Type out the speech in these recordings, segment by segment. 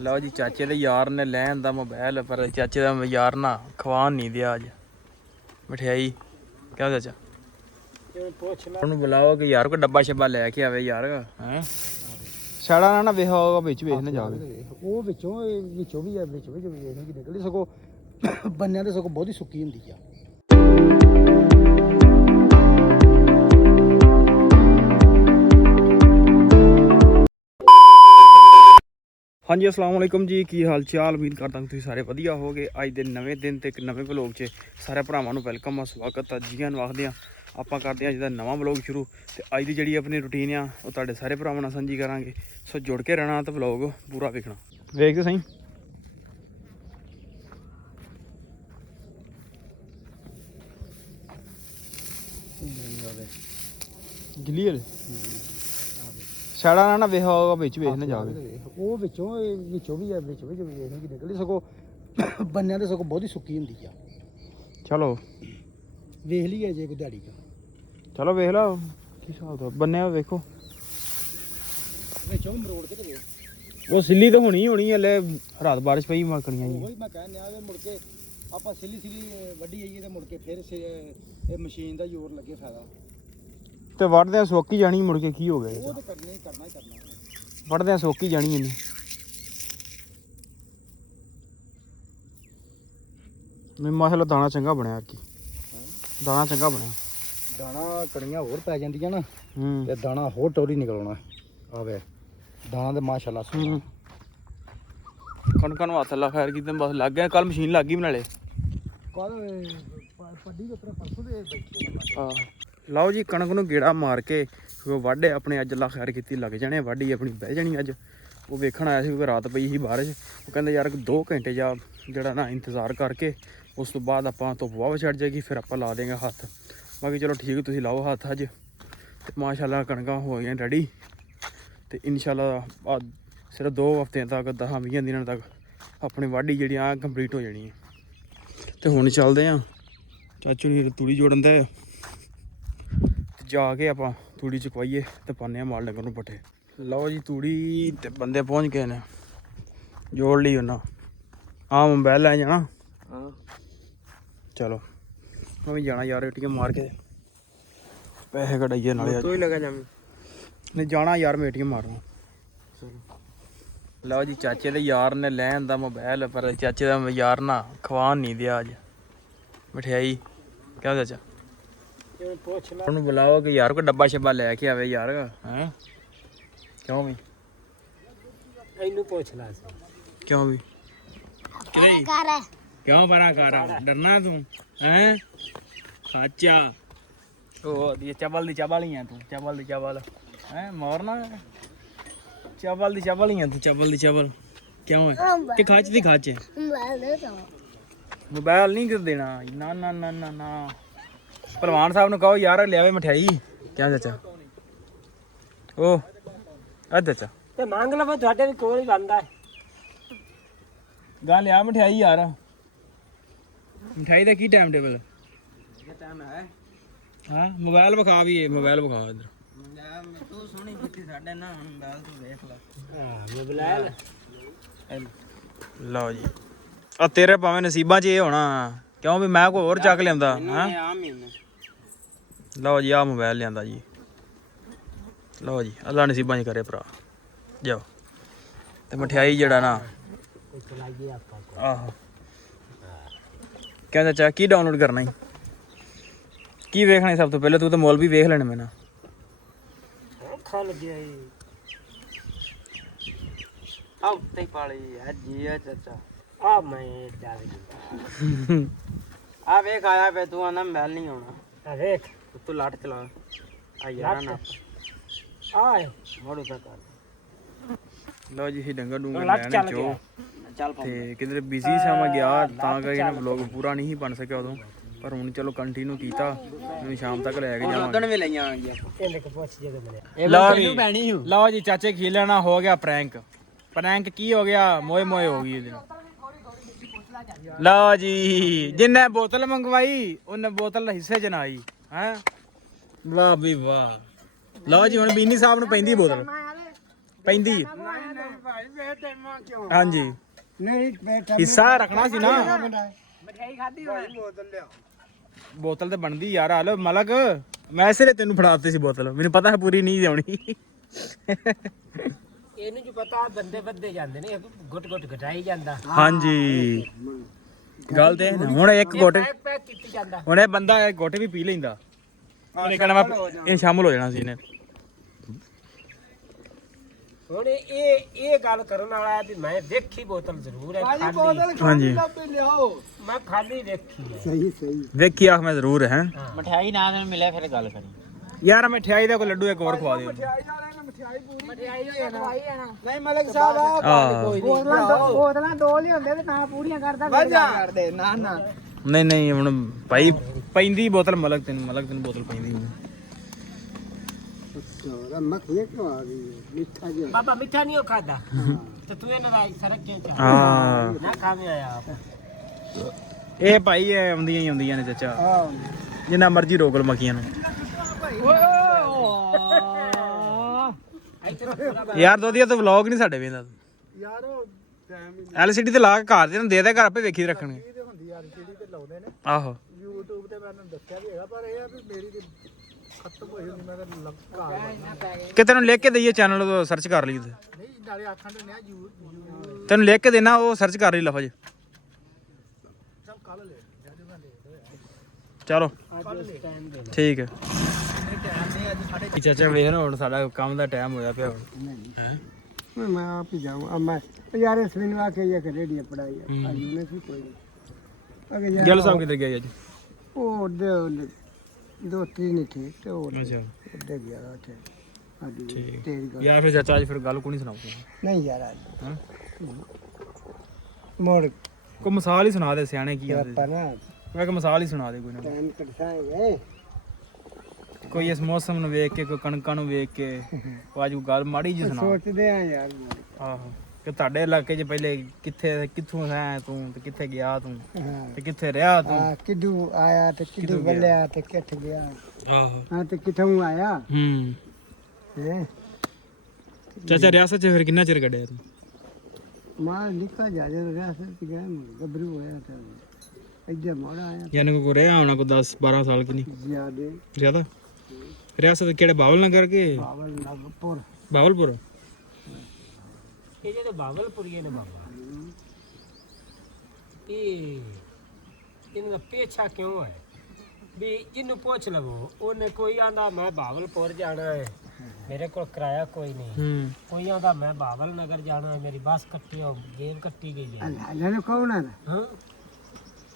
ਲਓ ਜੀ ਚਾਚੇ ਦੇ ਯਾਰ ਨੇ ਲੈ ਆਂਦਾ ਮੋਬਾਈਲ, ਪਰ ਚਾਚੇ ਦਾ ਯਾਰ ਨਾ ਖਵਾਨ ਨਹੀਂ ਦਿਆ ਅੱਜ ਮਠਿਆਈ। ਕਿਆ ਚਾਚਾ ਉਹਨੂੰ ਬੁਲਾਓ ਕਿ ਯਾਰ ਕੋਈ ਡੱਬਾ ਸ਼ੱਬਾ ਲੈ ਕੇ ਆਵੇ ਯਾਰ। ਹੈ ਛੜਾ ਨਾ ਵੇਖ ਵਿੱਚ ਵੇਖ ਨਾ ਜਾਵੇ ਉਹ ਵਿੱਚੋਂ ਵੀ ਆ, ਵਿੱਚ ਵੀ ਨਿਕਲੀ ਸਗੋਂ ਬੰਨਿਆਂ ਦੇ ਸਗੋਂ ਬਹੁਤੀ ਸੁੱਕੀ ਹੁੰਦੀ ਆ। ਹਾਂਜੀ ਅਸਲਾਮ ਵਾਲੇਕੁਮ ਜੀ, ਕੀ ਹਾਲ ਚਾਲ? ਉਮੀਦ ਕਰਦਾ ਤੁਸੀਂ ਸਾਰੇ ਵਧੀਆ ਹੋਗੇ। ਅੱਜ ਦੇ ਨਵੇਂ ਦਿਨ ਤੇ ਇੱਕ ਨਵੇਂ ਵਲੋਗ 'ਚ ਸਾਰੇ ਭਰਾਵਾਂ ਨੂੰ ਵੈਲਕਮ ਆ, ਸਵਾਗਤ ਆ, ਜੀਆਂ ਨੂੰ ਆਖਦੇ ਆ। ਆਪਾਂ ਕਰਦੇ ਹਾਂ ਅੱਜ ਦਾ ਨਵਾਂ ਵਲੋਗ ਸ਼ੁਰੂ। ਤੇ ਅੱਜ ਦੀ ਜਿਹੜੀ ਆਪਣੀ ਰੂਟੀਨ ਆ ਉਹ ਤੁਹਾਡੇ ਸਾਰੇ ਭਰਾਵਾਂ ਨਾਲ ਸਾਂਝੀ ਕਰਾਂਗੇ, ਸੋ ਜੁੜ ਕੇ ਰਹਿਣਾ ਤੇ ਵਲੋਗ ਪੂਰਾ ਵੇਖਣਾ। ਵੇਖਦੇ ਸਹੀ ਗਿੱਲੀ ਵਾਲੇ ਛੜਾ ਨਾ ਵੇਖ ਵਿੱਚ ਵੇਖ ਨਾ ਜਾਵੇ। ਉਹ ਵਿੱਚੋਂ ਵੀ ਆ, ਵਿੱਚ ਵੀ ਨਿਕਲੀ ਸਗੋਂ ਬੰਨਿਆਂ ਦੇ ਸਗੋਂ ਬਹੁਤੀ ਸੁੱਕੀ ਹੁੰਦੀ ਆ। ਚਲੋ ਵੇਖ ਲਈਏ ਜੇ ਕੋਈ ਦਿਹਾੜੀ ਦਾ। ਚਲੋ ਵੇਖ ਲਓ ਕੀ ਹਿਸਾਬ ਦਾ ਬੰਨਿਆ ਵੇਖੋ। ਵਿੱਚੋਂ ਵੀ ਮਰੋੜ ਕੇ ਤੇ ਵੇਖ। ਉਹ ਸਿੱਲੀ ਤਾਂ ਹੋਣੀ ਹਲੇ, ਰਾਤ ਬਾਰਿਸ਼ ਪਈ ਮੱਕੜੀਆਂ ਜੀ। ਉਹੀ ਮੈਂ ਕਹਿਣ ਡਿਆ ਵੀ ਮੁੜ ਕੇ ਆਪਾਂ ਸਿੱਲੀ ਵੱਢੀ ਆਈਏ ਤੇ ਮੁੜ ਕੇ ਫਿਰ ਇਹ ਮਸ਼ੀਨ ਦਾ ਜ਼ੋਰ ਲੱਗੇ ਫਾਇਦਾ। ਤੇ ਵੱਢਦਿਆਂ ਸੋਕੀ ਜਾਣੀ, ਮੁੜ ਕੇ ਕੀ ਹੋ ਗਿਆ? ਉਹ ਤਾਂ ਕਰਨਾ ਹੀ ਕਰਨਾ। ਵੱਢਦਿਆਂ ਸੋਕੀ ਜਾਣੀ ਇਹਨੇ। ਮੈਂ ਮਾਸ਼ਾਅੱਲਾ ਦਾਣਾ ਚੰਗਾ ਬਣਿਆ ਕੀ ਦਾਣਾ ਚੰਗਾ ਬਣਿਆ। ਦਾਣਾ ਕਣੀਆਂ ਹੋਰ ਪੈ ਜਾਂਦੀਆਂ ਨਾ ਤੇ ਦਾਣਾ ਹੋਰ ਟੋਰੀ ਨਿਕਲਣਾ ਆਵੇ। ਦਾਣਾ ਤੇ ਮਾਸ਼ਾਅੱਲਾ ਸੋਹਣਾ। ਕਣਕਾਂ ਨੂੰ ਹੱਥ ਲਾ ਖੈਰ ਕੀਤੇ ਬਸ ਲੱਗ ਗਿਆ। ਕੱਲ ਮਸ਼ੀਨ ਲੱਗ ਗਈ ਬਣਾਲੇ ਪੱਡੀ ਉਤਰਾ ਪਰਸੋਂ ਦੇ ਬੈਠੇ। ਆਹ ਲਓ ਜੀ ਕਣਕ ਨੂੰ ਗੇੜਾ ਮਾਰ ਕੇ ਵਾਢੇ ਆਪਣੇ ਅੱਜ ਲਾ ਖੈਰ ਕੀਤੀ ਲੱਗ ਜਾਣੇ। ਵਾਢੀ ਆਪਣੀ ਬਹਿ ਜਾਣੀ ਅੱਜ। ਉਹ ਵੇਖਣ ਆਇਆ ਸੀ ਕਿਉਂਕਿ ਰਾਤ ਪਈ ਸੀ ਬਾਰਿਸ਼। ਉਹ ਕਹਿੰਦਾ ਯਾਰ 2 ਘੰਟੇ ਜਾ ਜਿਹੜਾ ਨਾ ਇੰਤਜ਼ਾਰ ਕਰਕੇ ਉਸ ਤੋਂ ਬਾਅਦ ਆਪਾਂ ਧੁੱਪ ਵਾਹ ਛੱਡ ਜਾਏਗੀ, ਫਿਰ ਆਪਾਂ ਲਾ ਦੇਂਗੇ ਹੱਥ। ਬਾਕੀ ਚਲੋ ਠੀਕ, ਤੁਸੀਂ ਲਾਓ ਹੱਥ ਅੱਜ। ਤੇ ਮਾਸ਼ਾਅੱਲਾ ਕਣਕਾਂ ਹੋ ਗਈਆਂ ਰੈਡੀ। ਤੇ ਇਨਸ਼ਾਅੱਲਾ ਸਿਰਫ 2 ਹਫ਼ਤਿਆਂ ਤੱਕ 10-20 ਦਿਨਾਂ ਤੱਕ ਆਪਣੀ ਵਾਢੀ ਜਿਹੜੀ ਆ ਕੰਪਲੀਟ ਹੋ ਜਾਣੀ ਹੈ। ਤੇ ਹੁਣ ਚੱਲਦੇ ਆ ਚਾਚੂ ਨੂੰ ਤੂੜੀ ਜੋੜਨ ਦਾ ਜਾ ਕੇ ਆਪਾਂ ਤੂੜੀ ਚੁਕਵਾਈਏ ਤੇ ਪਾਉਂਦੇ ਹਾਂ ਮਾਲ ਡੰਗਰ ਨੂੰ ਪੱਠੇ। ਲਓ ਜੀ ਤੂੜੀ ਤੇ ਬੰਦੇ ਪਹੁੰਚ ਗਏ ਨੇ, ਜੋੜ ਲਈ ਉਹਨਾਂ। ਮੋਬਾਈਲ ਲੈ ਜਾਣਾ। ਚਲੋ ਮੈਂ ਵੀ ਜਾਣਾ ਯਾਰ, ਏਟੀਐਮ ਮਾਰ ਕੇ ਪੈਸੇ ਕਢਾਈਏ ਨਾਲੇ। ਤੂੰ ਹੀ ਲਗਾ ਜਾਵੇਂ ਨਹੀਂ ਜਾਣਾ ਯਾਰ, ਮੈਂ ਏਟੀਐਮ ਮਾਰਨਾ। ਲਓ ਜੀ ਚਾਚੇ ਦੇ ਯਾਰ ਨੇ ਲੈ ਆਂਦਾ ਮੋਬਾਈਲ, ਪਰ ਚਾਚੇ ਦਾ ਯਾਰ ਨਾ ਖਵਾਨ ਨਹੀਂ ਦਿਆ ਅੱਜ ਮਠਿਆਈ। ਕਿਆ ਚਾਚਾ ਉਹਨੂੰ ਬੁਲਾਓ ਕਿ ਯਾਰ ਕੋਈ ਡੱਬਾ ਸ਼ੱਬਾ ਲੈ ਕੇ ਆਵੇ ਯਾਰ। ਹੈ ਕਿਉਂ ਵੀ ਇਹਨੂੰ ਪੁੱਛ ਲੈ ਕਿਉਂ ਵੀ ਕਿਉਂ ਬੜਾ ਕਰ ਡਰਨਾ ਤੂੰ? ਹੈ ਅੱਛਾ ਉਹ ਦੀ ਚਾਵਲ ਹੀ ਆ ਤੂੰ, ਚਾਵਲ ਹੈ ਮੋਰਨਾ ਚਾਵਲ ਦੀ ਹੀ ਆ ਤੂੰ, ਚਾਵਲ ਕਿਉਂ ਹੈ ਕਿ ਖਾਚ ਦੀ ਖਾਚ ਮੋਬਾਈਲ ਨਹੀਂ ਕਰ ਦੇਣਾ ਨਾ ਨਾ ਨਾ ਨਾ ਨਾ। ਭਲਵਾਨ ਸਾਹਿਬ ਨੂੰ ਕਹੋ ਯਾਰ ਲਿਆਵੇ ਮਠਿਆਈ। ਕਿਆ ਚਾਚਾ ਉਹ ਚਾਚਾ ਤੇ ਮੰਗ ਲਵਾਂ, ਤੁਹਾਡੇ ਵੀ ਕੋਲ ਹੀ ਬੰਦਾ ਗਾ ਲਿਆ ਮਠਿਆਈ ਯਾਰ। ਮਠਿਆਈ ਦਾ ਕੀ ਟਾਈਮ ਟੇਬਲ ਹੈ? ਹਾਂ ਮੋਬਾਈਲ ਵਿਖਾ ਵੀ ਇਹ ਮੋਬਾਈਲ ਵਿਖਾ ਇੱਧਰ। ਤੂੰ ਸੋਹਣੀ ਕੀਤੀ ਸਾਡੇ ਨਾ ਮੋਬਾਈਲ ਤੂੰ ਵੇਖ ਲੈ ਮੋਬਾਈਲ। ਲਓ ਜੀ ਆ ਤੇਰੇ ਭਾਵੇਂ ਨਸੀਬਾਂ 'ਚ ਇਹ ਹੋਣਾ, ਕਿਉਂ ਵੀ ਮੈਂ ਕੋਈ ਹੋਰ ਚੱਕ ਲਿਆਂਦਾ। ਹਾਂ ਲਓ ਜੀ ਆ ਮੋਬਾਈਲ ਲਿਆਂਦਾ ਜੀ। ਲਓ ਜੀ ਅੱਲਾ ਨਸੀਬਾਂ 'ਚ ਕਰੇ ਭਰਾ। ਜਾਓ ਤੇ ਮਠਿਆਈ ਜਿਹੜਾ ਨਾ ਆਹੋ ਕਹਿੰਦਾ ਚਾਚਾ ਕੀ ਡਾਊਨਲੋਡ ਕਰਨਾ ਹੀ ਕੀ ਵੇਖਣਾ ਸਭ ਤੋਂ ਪਹਿਲਾਂ? ਤੂੰ ਤਾਂ ਮੌਲਵੀ ਵੇਖ ਲੈਣੇ ਮੈਨਾਂ ਖਾ ਲੱਗਿਆ ਉੱਤੇ ਪਾਲੀ ਹੈ ਜੀ ਆ ਚਾਚਾ। ਆ ਮੈਂ ਡਰ ਗਿਆ। ਆ ਵੇਖ ਆਇਆ ਵੇ ਤੂੰ ਆਣਾ ਮਹਿਲ ਨਹੀਂ ਆਉਣਾ। ਆ ਵੇਖ ਤੂੰ ਲਾਟ ਚਲਾ ਆ ਯਾਰ ਨਾ ਆਏ ਮੋੜੋ ਤਾਂ ਕਰ। ਲਓ ਜੀ ਡੰਗਰ ਡੂੰਗਰ ਲੈਣ ਚੋ ਤੇ ਕਿਧਰੇ ਬਿਜ਼ੀ ਸਾਂ ਮੈਂ ਗਿਆ ਤਾਂ ਕਰਕੇ ਨਾ ਵਲੌਗ ਪੂਰਾ ਨਹੀਂ ਬਣ ਸਕਿਆ ਉਦੋਂ, ਪਰ ਹੁਣ ਚਲੋ ਕੰਟੀਨਿਊ ਕੀਤਾ। ਮੈਨੂੰ ਸ਼ਾਮ ਤੱਕ ਲੈ ਕੇ ਜਾਵਾਂਗੇ। ਵੀ ਲਈਆਂ ਆਂਗੀਆਂ ਇਹਨੇ ਕੋ ਪੁੱਛ ਜੇ ਮਿਲਿਆ। ਲਓ ਜੀ ਚਾਚੇ ਖੀਲਣਾ ਹੋ ਗਿਆ ਪ੍ਰੈਂਕ ਕੀ ਹੋ ਗਿਆ? ਮੋਏ ਹੋ ਗਈ ਇਹਦੇ ਨਾਲ। ਲਓ ਜੀ ਜਿੰਨੇ ਬੋਤਲ ਮੰਗਵਾਈ ਉਹਨੇ ਬੋਤਲ ਹਿੱਸੇ ਚ ਨਾ ਆਈ। ਹੈ ਵਾਹ ਵੀ ਵਾਹ। ਲਓ ਜੀ ਹੁਣ ਬੀਨੀ ਸਾਹਿਬ ਨੂੰ ਪੈਂਦੀ ਬੋਤਲ ਪੈਂਦੀ। ਭਾਈ ਵੇ ਤੈਨੂੰ ਕਿਉਂ ਹਾਂਜੀ ਨਹੀਂ ਬੈਠਾ ਹਿੱਸਾ ਰੱਖਣਾ ਸੀ ਨਾ ਮਠਿਆਈ ਖਾਧੀ ਹੋਣੀ ਬੋਤਲ ਲਿਆ ਬੋਤਲ ਤੇ ਬਣਦੀ ਯਾਰ ਹਾਲ ਮਲਕ ਮੈਂ ਇਸੇ ਲਈ ਤੈਨੂੰ ਫੜਾਤੀ ਸੀ ਬੋਤਲ ਮੈਨੂੰ ਪਤਾ ਹੈ ਪੂਰੀ ਨਹੀਂ ਆਉਣੀ ਇਹਨੂੰ ਜੋ ਪਤਾ ਬੰਦੇ ਵੱਧਦੇ ਜਾਂਦੇ ਨੇ ਗੁੱਟ ਗੁੱਟ ਘਟਾਈ ਜਾਂਦਾ ਹਾਂਜੀ ਗੱਲ ਤੇ ਇਹ ਨਾ ਹੁਣ ਇੱਕ ਗੋਟੇ ਪੈਕ ਕੀਤੀ ਜਾਂਦਾ ਹੁਣ ਇਹ ਬੰਦਾ ਇਹ ਗੋਟੇ ਵੀ ਪੀ ਲੈਂਦਾ ਇਹਨੇ ਕਹਿਣਾ ਮੈਂ ਇਹ ਸ਼ਾਮਲ ਹੋ ਜਾਣਾ ਸੀ ਇਹਨੇ ਹੁਣ ਇਹ ਗੱਲ ਕਰਨ ਵਾਲਾ ਹੈ ਵੀ ਮੈਂ ਦੇਖੀ ਬੋਤਲ ਜ਼ਰੂਰ ਹੈ ਖਾਲੀ ਹਾਂਜੀ ਮੈਂ ਖਾਲੀ ਦੇਖੀ ਹੈ ਸਹੀ ਵੇਖੀ ਆਖ ਮੈਂ ਜ਼ਰੂਰ ਹੈ ਮਠਿਆਈ ਨਾ ਦੇਣ ਮਿਲਿਆ ਫਿਰ ਗੱਲ ਕਰੀ ਯਾਰ ਮਠਿਆਈ ਦਾ ਕੋਈ ਲੱਡੂ ਇੱਕ ਹੋਰ ਖਵਾ ਦਿਓ ਮਠਿਆਈ ਖਵਾਈ ਹੈ ਨਾ ਨਹੀਂ ਮਲਕ ਸਾਹਿਬ ਬੋਤਲਾਂ ਦੋ ਲਿਆਉਂਦੇ ਤੇ ਤਾਂ ਪੂਰੀਆਂ ਕਰਦਾ ਕਰਦੇ ਨਾ ਨਹੀਂ ਹੁਣ ਭਾਈ ਪੈਂਦੀ ਬੋਤਲ ਮਲਕ ਤੈਨੂੰ ਬੋਤਲ ਪੈਂਦੀ ਮੱਖੀ ਕਿਉਂ ਆ ਗਈ ਮਿੱਠਾ ਜਿਹਾ ਬਾਬਾ ਮਿੱਠਾ ਨਹੀਂ ਖਾਦਾ ਤੇ ਤੂੰ ਇਹਨਾਂ ਦਾ ਸਰਕ ਕਿਉਂ ਚਾ ਹਾਂ ਨਾ ਖਾਵੇਂ ਆਇਆ ਆਪ ਇਹ ਭਾਈ ਇਹ ਆਉਂਦੀਆਂ ਨੇ ਚਾਚਾ ਜਿੰਨਾ ਮਰਜ਼ੀ ਰੋਕ ਲਓ ਮੱਖੀਆਂ ਨੂੰ ਯਾਰ ਦੋਦੀਆ ਤਾਂ ਵਲੌਗ ਨਹੀਂ ਸਾਡੇ ਵੇਂਦਾ ਯਾਰ ਉਹ ਟਾਈਮ ਹੀ ਐਲਸੀਡੀ ਤੇ ਲਾ ਕੇ ਘਰ ਦੇ ਨੂੰ ਦੇ ਘਰ ਆਪੇ ਵੇਖੀ ਰੱਖਣਗੇ ਨਹੀਂ ਹੁੰਦੀ ਯਾਰ ਜਿਹੜੀ ਤੇ ਲਾਉਂਦੇ ਨੇ ਆਹੋ YouTube ਤੇ ਮੈਨੂੰ ਦੱਸਿਆ ਵੀ ਹੈਗਾ ਪਰ ਇਹ ਆ ਵੀ ਮੇਰੀ ਤੇ ਖਤਮ ਹੋਈ ਹੁੰਦੀ ਮੈਂ ਤਾਂ ਲੱਗਾ ਕਿ ਤੈਨੂੰ ਲਿਖ ਕੇ ਦਈਏ ਚੈਨਲ ਤੋਂ ਸਰਚ ਕਰ ਲਈ ਤੇ ਨਹੀਂ ਨਾਲੇ ਆਖਣ ਦੇ ਨੇ ਯੂ ਤੈਨੂੰ ਲਿਖ ਕੇ ਦੇਣਾ ਉਹ ਸਰਚ ਕਰ ਲਈ ਲਫਜ਼ ਸਭ ਕੱਲ ਲੈ ਜਦੋਂ ਮੈਂ ਦੇਖਦਾ ਚਲੋ ਕੱਲ ਲੈ ਠੀਕ ਹੈ ਟਾਈਮ ਨਹੀਂ ਅੱਜ ਸਾਡੇ ਚਾਚਾ ਵੇਖ ਹੁਣ ਸਾਡਾ ਕੰਮ ਦਾ ਟਾਈਮ ਹੋਇਆ ਪਿਆ ਹੁਣ ਹੈ ਮੈਂ ਆਪ ਹੀ ਜਾਵਾਂ ਮੈਂ ਯਾਰ ਇਸ ਨੂੰ ਆ ਕੇ ਇਹ ਰੇੜੀ ਪੜਾਈ ਆ ਨੇ ਸੀ ਕੋਈ ਅਗੇ ਯਾਰ ਗਿੱਲ ਸਾਹਿਬ ਕਿੱਧਰ ਗਿਆ ਅੱਜ ਉਹ ਦੋ ਤਿੰਨ ਨਹੀਂ ਠੀਕ ਤੇ ਉਹ ਅੱਛਾ ਉੱਡੇ ਗਿਆ ਉੱਥੇ ਸਾਡੀ ਠੀਕ। ਤੇਰੀ ਗੱਲ ਯਾਰ ਫਿਰ ਚਾਚਾ ਅੱਜ ਫਿਰ ਗੱਲ ਕੋਈ ਨਹੀਂ ਸੁਣਾਉਂਦਾ ਨਹੀਂ ਯਾਰ ਹਾਂ ਮੋੜ ਕੋਈ ਮਿਸਾਲ ਹੀ ਸੁਣਾ ਦੇ ਸਿਆਣੇ ਕੀ ਆਂਦੇ ਆਪਾਂ ਨਾ ਮੈਂ ਕਿ ਮਿਸਾਲ ਹੀ ਸੁਣਾ ਦੇ ਕੋਈ ਨਾ ਟਾਈਮ ਕਟਸਾਂਗੇ ਕੋਈ ਇਸ ਮੌਸਮ ਨੂੰ ਵੇਖ ਕੇ ਕੋਈ ਕਣਕਾਂ ਨੂੰ ਵੇਖ ਕੇ ਉਹ ਅੱਜ ਕੋਈ ਗੱਲ ਮਾੜੀ ਜੀ ਸੁਣਾ ਸੋਚਦੇ ਆ ਯਾਰ ਆਹੋ ਕਿ ਤੁਹਾਡੇ ਇਲਾਕੇ 'ਚ ਪਹਿਲੇ ਕਿੱਥੋਂ ਹੈ ਤੂੰ ਤੇ ਕਿੱਥੇ ਗਿਆ ਤੂੰ ਹਾਂ ਤੇ ਕਿੱਥੇ ਰਿਹਾ ਤੂੰ ਆ ਕਿੱਦੂ ਆਇਆ ਤੇ ਕਿੱਦੂ ਬੱਲਿਆ ਤੇ ਕਿੱਥੇ ਗਿਆ ਆਹੋ ਹਾਂ ਤੇ ਕਿੱਥੋਂ ਆਇਆ ਹੂੰ ਹੈ ਚਾਚਾ ਰਿਆਸਤ 'ਚ ਫਿਰ ਕਿੰਨਾ ਚਿਰ ਕੱਢਿਆ ਤੂੰ ਮਾਂ ਨਿਕਾ ਜਾ ਜਾ ਰਿਹਾ ਸੀ ਗਿਆ ਗੱਭਰੂ ਹੋਇਆ ਤੇ ਇੱਧਰ ਮੋੜਾ ਆਇਆ ਯਾਨੀ ਕੋ ਰਿਹਾ ਹੋਣਾ ਕੋ 10 12 ਸਾਲ ਕਿ ਨਹੀਂ ਜ਼ਿਆਦੇ ਜ਼ਿਆਦਾ ਰਿਆਸਤ ਕਿਹੜੇ ਬਾਵਲ ਨਗਰ ਕੇ ਬਾਵਲ ਨਗਪੁਰ ਬਾਵਲਪੁਰ ਇਹ ਜਿਹੜੇ ਬਾਵਲਪੁਰੀਏ ਨੇ ਬਾਬਾ ਇਹ ਇਹਨਾਂ ਦਾ ਪੇਛਾ ਕਿਉਂ ਹੈ ਵੀ ਜਿਹਨੂੰ ਪੁੱਛ ਲਵੋ ਉਹਨੇ ਕੋਈ ਆਂਦਾ ਮੈਂ ਬਾਵਲਪੁਰ ਜਾਣਾ ਹੈ ਮੇਰੇ ਕੋਲ ਕਿਰਾਇਆ ਕੋਈ ਨਹੀਂ ਹੂੰ ਕੋਈ ਆਂਦਾ ਮੈਂ ਬਾਵਲ ਨਗਰ ਜਾਣਾ ਹੈ ਮੇਰੀ ਬੱਸ ਕੱਟੀ ਹੋ ਜੇਬ ਕੱਟੀ ਗਈ ਹੈ ਅੱਲਾ ਨੇ ਕੌਣ ਆ ਹਾਂ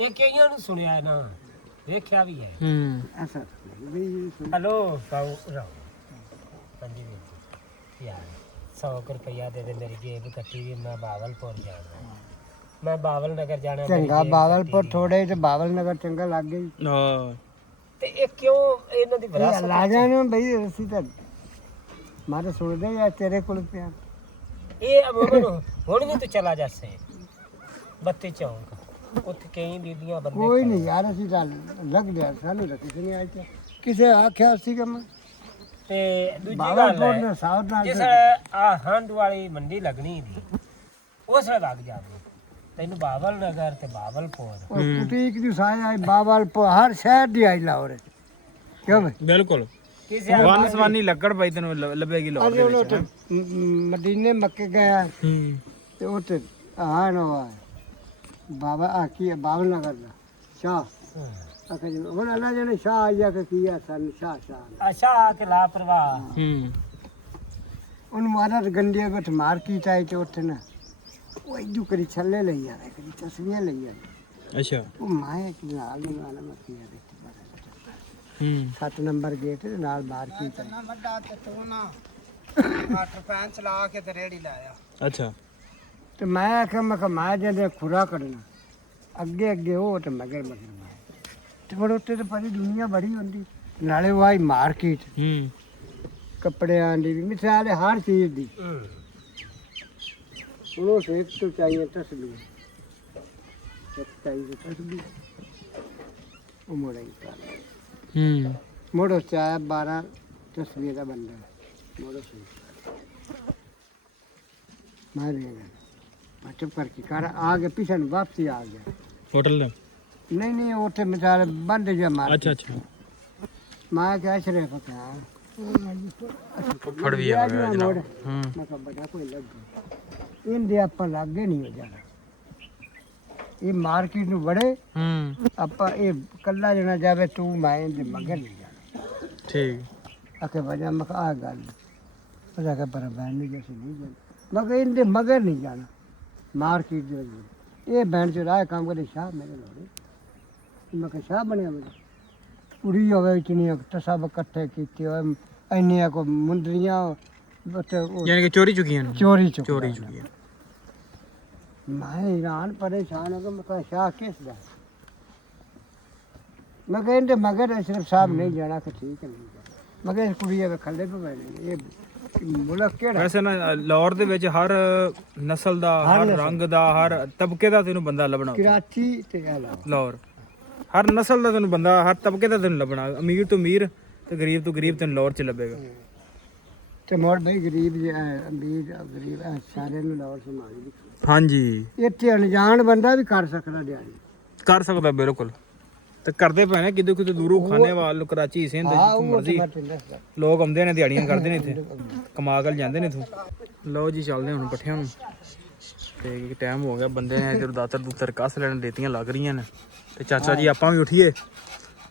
ਇਹ ਕਈਆਂ ਨੂੰ ਸੁਣਿਆ ਹੈ ਨਾ ਵੇਖਿਆ ਵੀ ਹੈ ਹੂੰ ਐਸਾ ਵੀ ਹੈਲੋ ਕਾਉ ਰਾਓ ਹਾਂਜੀ ਵੀਰ ਯਾਰ 100 ਰੁਪਇਆ ਦੇ ਦੇ ਮੇਰੀ ਜੇਬ ਕੱਟੀ ਵੀ ਮੈਂ ਬਾਵਲਪੁਰ ਜਾਣਾ ਹੈ। ਮੈਂ ਬਾਵਲ ਨਗਰ ਜਾਣਾ ਮੇਰੀ ਚੰਗਾ ਜੇਬ ਬਾਵਲਪੁਰ ਕੱਟੀ ਥੋੜੇ ਤੇ ਬਾਵਲ ਨਗਰ ਚੰਗਾ ਲੱਗ ਗਈ ਹਾਂ ਤੇ ਇਹ ਕਿਉਂ ਇਹਨਾਂ ਦੀ ਵਿਰਾਸਤ ਲਾਜਾ ਨੇ ਬਈ ਅਸੀਂ ਤਾਂ ਮਾਰੇ ਸੁਣਦੇ ਯਾਰ ਤੇਰੇ ਕੋਲ ਪਿਆ ਇਹ ਅਮੂਮਨ ਹੁਣ ਵੀ ਤੂੰ ਚਲਾ ਜਾਸੇ ਬੱਤੀ ਚੌਂਕ ਉੱਥੇ ਕਈ ਬੀਬੀਆਂ ਬੰਦੇ ਕੋਈ ਨਹੀਂ ਯਾਰ ਅਸੀਂ ਤਾਂ ਲੱਗ ਗਿਆ ਸਾਨੂੰ ਤਾਂ ਕਿਸੇ ਨੇ ਆਇਆ ਕਿਸੇ ਆਖਿਆ ਸੀ ਕਿ ਮੈਂ ਤੇ ਦੂਜੀ ਗੱਲ ਬਾਵਲਪੁਰ ਹੈ ਨੇ ਸਾਊਥ ਨਾਲ ਜਿਸ ਆ ਹੰਡ ਵਾਲੀ ਮੰਡੀ ਲੱਗਣੀ ਦੀ ਉਸ ਵੇਲੇ ਲੱਗ ਜਾਵੇ ਤੈਨੂੰ ਬਾਵਲ ਨਗਰ ਤੇ ਬਾਵਲਪੁਰ ਉਹ ਕੁਟੀਕ ਦੀ ਸਾਇਆ ਆਈ ਬਾਵਲਪੁਰ ਹਰ ਸ਼ਹਿਰ ਦੀ ਆਈ ਲਾਹੌਰ ਕਿਉਂ ਬਈ ਬਿਲਕੁਲ ਕਿਸੇ ਵਨ ਸਵਾਨੀ ਲੱਕੜ ਪਈ ਤੈਨੂੰ ਲੱਭੇਗੀ ਲੋੜ ਅੱਜ ਦੇ ਉਹ ਵਿੱਚ ਮਦੀਨੇ ਮੱਕੇ ਗਿਆ ਹੂੰ ਤੇ ਉੱਥੇ ਆ ਨਾ ਬਾਬਾ ਆ ਕੀ ਬਾਵਲ ਨਗਰ ਦਾ ਸ਼ਾਹ ਅਖੇ ਹੁਣ ਅੱਲਾ ਜਣੇ ਸ਼ਾਹ ਆਇਆ ਕਿ ਕੀ ਆ ਸਾਨੂੰ ਸ਼ਾਹ ਅੱਛਾ ਕਿ ਲਾਪਰਵਾਹ ਹੂੰ ਉਹਨੂੰ ਮਾਰਾ ਗੰਡੇ ਵਿੱਚ ਮਾਰ ਕੀ ਚਾਹੀ ਤੇ ਉੱਥੇ ਨਾ ਉਹ ਇਦੂ ਕਰੀ ਛੱਲੇ ਲਈ ਆ ਕਰੀ ਤਸਵੀਰਾਂ ਲਈ ਆ ਅੱਛਾ ਉਹ ਮਾਏ ਕਿ ਨਾਲ ਨੂੰ ਆਣਾ ਮੱਕੀ ਆ ਹੂੰ 7 ਨੰਬਰ ਗੇਟ ਦੇ ਨਾਲ ਮਾਰ ਕੀ ਚਾਹੀ ਵੱਡਾ ਤੇ ਤੂੰ ਨਾ 8 ਪੈਂਚ ਲਾ ਕੇ ਤੇ ਰੇੜੀ ਲਾਇਆ ਅੱਛਾ ਤੇ ਮੈਂ ਆਖਿਆ ਮੈਂ ਕਿਹਾ ਮੈਂ ਜਦੇ ਖੁਰਾ ਕੱਢਣਾ ਅੱਗੇ ਅੱਗੇ ਉਹ ਤੇ ਮਗਰ ਮਗਰ ਮੈਂ ਤੇ ਫਿਰ ਉੱਤੇ ਤੇ ਪਰੀ ਦੁਨੀਆ ਬੜੀ ਹੁੰਦੀ ਨਾਲੇ ਉਹ ਆਈ ਮਾਰਕੀਟ ਹੂੰ ਕੱਪੜਿਆਂ ਦੀ ਵੀ ਮਿਸਾਲ ਹੈ ਹਰ ਚੀਜ਼ ਦੀ ਉਹਨੂੰ ਸੇਕ ਤੋਂ ਚਾਹੀਏ ਤਸਬੀਹ ਇੱਕ ਚਾਹੀਏ ਤਸਬੀਹ ਉਹ ਮੋੜਾਈ ਹੂੰ ਮੋੜੋ ਚਾਹ 12 ਤਸਬੀਹ ਦਾ ਬੰਦਾ ਮੋੜੋ ਸਹੀ मैं भी मैं चुप करके कर आ गया पीछे ਨੂੰ वापसी आ गया ਹੋਟਲ ਦਾ नहीं नहीं उठे मिसाल बंद जा मार ਅੱਛਾ ਅੱਛਾ मैं क्या चले पता ਫੜ ਵੀ ਆ ਗਿਆ ਜਨਾਬ मैं कहा बड़ा कोई लग इंदे ਆਪਾਂ ਲੱਗੇ ਨਹੀਂ ਹੋ ਜਾਣਾ ਇਹ ਮਾਰਕੀਟ ਨੂੰ ਬੜੇ ਆਪਾਂ ਇਹ ਕੱਲਾ ਜਣਾ ਜਾਵੇ ਤੂੰ ਮੈਂ ਇਹਦੇ ਮਗਰ ਨਹੀਂ ਜਾਣਾ ਠੀਕ ਅਕੇ ਵਜਾ ਮੈਂ ਆ ਗੱਲ ਪਤਾ ਕਿ ਪਰ ਬੈਨ ਨਹੀਂ ਜੈਸੇ ਨਹੀਂ ਜਾਣਾ ਮਗਰ ਇਹਦੇ ਮਗਰ ਨਹੀਂ ਜਾਣਾ ਮਾਰਕੀਟ ਦੇ ਵਿੱਚ ਇਹ ਬੈਨ ਚ ਰਾਹ ਕੰਮ ਕਰੇ ਸ਼ਾਹ ਮੇਰੇ ਲੋੜੇ ਮੈਂ ਕਿਹਾ ਸ਼ਾਹ ਬਣਿਆ ਮੈਂ ਕੁੜੀ ਹੋਵੇ ਇਤਨੀ ਤਾਂ ਸਭ ਇਕੱਠੇ ਕੀਤੇ ਹੋਏ ਇੰਨੀਆਂ ਕੋ ਮੁੰਦਰੀਆਂ ਉੱਤੇ ਉਹ ਯਾਨੀ ਕਿ ਚੋਰੀ ਚੁੱਕੀਆਂ ਨੇ ਚੋਰੀ ਚੁੱਕੀਆਂ मैं हैरान परेशान हो गया मैं कहा शाह किस दा मैं कहा इनके मगर सिर्फ साहब नहीं जाना कि ठीक है नहीं जाना मगर इस कुड़ी के खल्ले पे बैठे ये मुल्क केड़ा ਵੈਸੇ ਨਾ ਲਾਹੌਰ ਦੇ ਵਿੱਚ ਹਰ ਨਸਲ ਦਾ ਹਰ ਰੰਗ ਦਾ ਹਰ ਤਬਕੇ ਦਾ ਤੈਨੂੰ ਬੰਦਾ ਲੱਭਣਾ कराची ते अलावा ਲਾਹੌਰ ਹਰ ਨਸਲ ਦਾ ਤੈਨੂੰ ਬੰਦਾ ਹਰ ਤਬਕੇ ਦਾ ਤੈਨੂੰ ਲੱਭਣਾ ਅਮੀਰ ਤੋਂ ਅਮੀਰ ਤੇ ਗਰੀਬ ਤੋਂ ਗਰੀਬ ਤੈਨੂੰ ਲਾਹੌਰ 'ਚ ਲੱਭੇਗਾ ते मोड़ भाई गरीब जे अमीर गरीब सारे नु लाहौर संभाली ਹਾਂਜੀ इत्थे अनजान बंदा भी कर सकदा दिहाड़ी ਕਰ ਸਕਦਾ ਬਿਲਕੁਲ ਤੇ ਕਰਦੇ ਪਏ ਨੇ ਕਿਦੋਂ ਕਿਤੇ ਦੂਰੋਂ ਖਾਣੇ ਵਾਲ ਕਰਾਚੀ ਸਿੰਧ हाँ ਜਿੱਥੋਂ वो ਮਰਜ਼ੀ तो मैं दसदा ਲੋਕ ਆਉਂਦੇ ਨੇ ਦਿਹਾੜੀਆਂ ਕਰਦੇ ਨੇ ਇੱਥੇ ਕਮਾ ਕੇ ਜਾਂਦੇ ਨੇ ਇੱਥੋਂ ਲਓ ਜੀ ਚੱਲਦੇ ਹੁਣ ਪੱਠਿਆਂ ਨੂੰ ਤੇ ਟਾਈਮ ਹੋ ਗਿਆ ਬੰਦੇ ਨੇ ਇੱਧਰ ਦਾਤਰ ਦੂਤਰ ਕੱਸ ਲੈਣ ਰੇਤੀਆਂ ਲੱਗ ਰਹੀਆਂ ਨੇ ਤੇ ਚਾਚਾ ਜੀ ਆਪਾਂ ਵੀ ਉੱਠੀਏ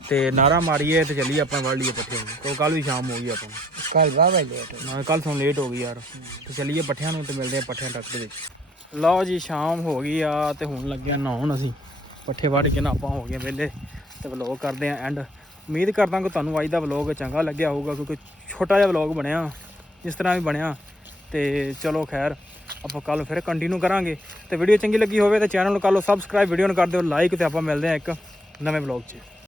ਤੇ ਨਾਰਾ ਮਾਰੀਏ ਤੇ ਚੱਲੀਏ ਆਪਾਂ ਵੜ ਲਈਏ ਪੱਠਿਆਂ ਨੂੰ ਕਿਉਂ ਕੱਲ ਵੀ ਸ਼ਾਮ ਹੋ ਗਈ ਆਪਾਂ ਨੂੰ कल बाबा लेट ਨਾ ਕੱਲ ਤੋਂ ਲੇਟ ਹੋ ਗਈ ਯਾਰ ਤੇ ਚੱਲੀਏ ਪੱਠਿਆਂ ਨੂੰ ਤੇ ਮਿਲਦੇ ਆ ਪੱਠਿਆਂ ਟੱਕ ਦੇ ਵਿੱਚ ਲਓ ਜੀ ਸ਼ਾਮ ਹੋ ਗਈ ਆ ਤੇ ਹੁਣ ਲੱਗਿਆ ਨਹਾਉਣ ਅਸੀਂ ਪੱਠੇ ਵੱਢ ਕੇ ਨਾ ਆਪਾਂ ਹੋ ਗਏ ਵਿਹਲੇ ਤੇ ਵਲੌਗ ਕਰਦੇ ਆ ਐਂਡ ਉਮੀਦ ਕਰਦਾ ਕਿ ਤੁਹਾਨੂੰ ਅੱਜ ਦਾ ਵਲੌਗ ਚੰਗਾ ਲੱਗਿਆ ਹੋਊਗਾ ਕਿਉਂਕਿ ਛੋਟਾ ਜਿਹਾ ਵਲੌਗ ਬਣਿਆ ਜਿਸ ਤਰ੍ਹਾਂ ਵੀ ਬਣਿਆ ਤੇ ਚਲੋ ਖੈਰ ਆਪਾਂ ਕੱਲ ਫਿਰ ਕੰਟੀਨਿਊ ਕਰਾਂਗੇ ਤੇ ਵੀਡੀਓ ਚੰਗੀ ਲੱਗੀ ਹੋਵੇ ਤਾਂ ਚੈਨਲ ਨੂੰ ਕਰ ਲਓ ਸਬਸਕ੍ਰਾਈਬ ਵੀਡੀਓ ਨੂੰ ਕਰ ਦਿਓ ਲਾਈਕ ਤੇ ਆਪਾਂ ਮਿਲਦੇ ਆ ਇੱਕ ਨਵੇਂ ਵਲੌਗ 'ਚ